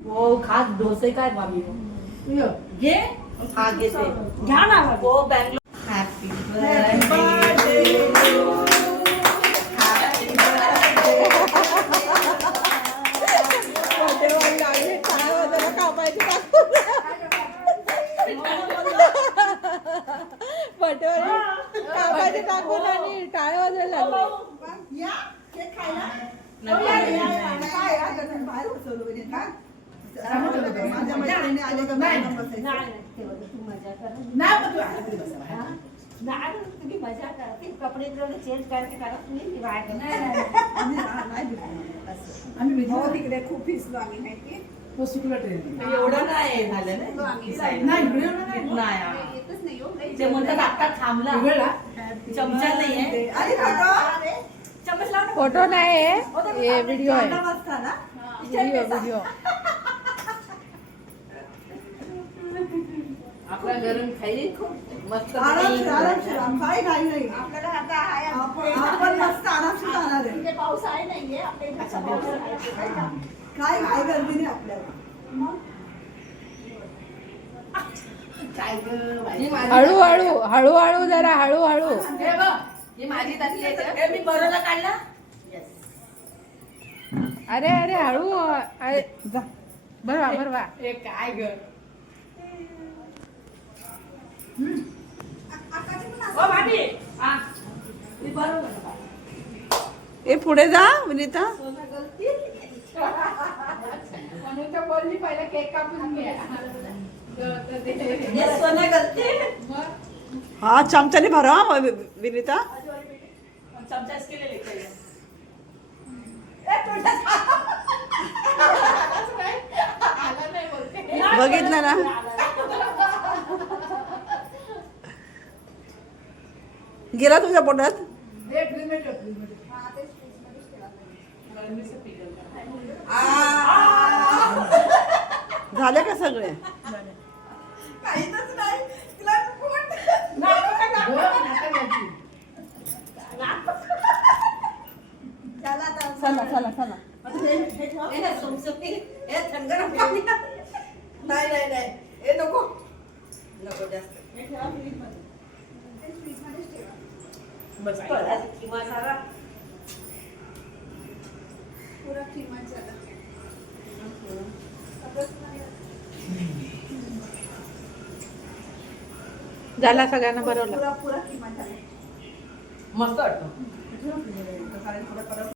हो खास डोसे काय मामी घे हा घेते घ्या ना हो बँगलोर हॅपी कापायचे टाकून आणि टाळे वाजायला लागले. या केक खायला बाहेर बसवलं म्हणजे का माझ्या मैत्रिणी आले का तुम्ही मजा करते कपडे चेंज करायचे करत आम्ही तिकडे खूप फिसलो आम्ही माहिती एवढं नाही झालं नाही ते म्हणतात आता थांबला चमचा नाहीये चमच लाव फोटो नाही आहे व्हिडिओ आहे ना व्हिडिओ आपला गरम खाई खूप मस्त आरामशीर काही नाही आपल्याला आता आपण मस्त आरामशीर जाणार आहे पाऊस आहे नाहीये काय काय गर्दी नाही आपल्याला हळूहळू हळूहळू जरा हळूहळू हे बघ ही माझी ताटली आहे मी बरोला काढला अरे अरे हळू बरवा बरवा हे काय ग ओ भाभी हा मी बरोबर ए पुढे जा विनीता बोलली पहिला केक कापून घ्या हे सोने गलती हा चमच्याने भरा विनीता चमचा इसके लिए लेके आइए बघितलं ना गेला तुझ्या पोटात झाले का सगळे चला चला चला नाही हे नको नको जास्त बस किंवा सारा पुरा किमा झाला झाला सगळ्यांना बरोबर पुरा किमा झाला मस्त वाटतं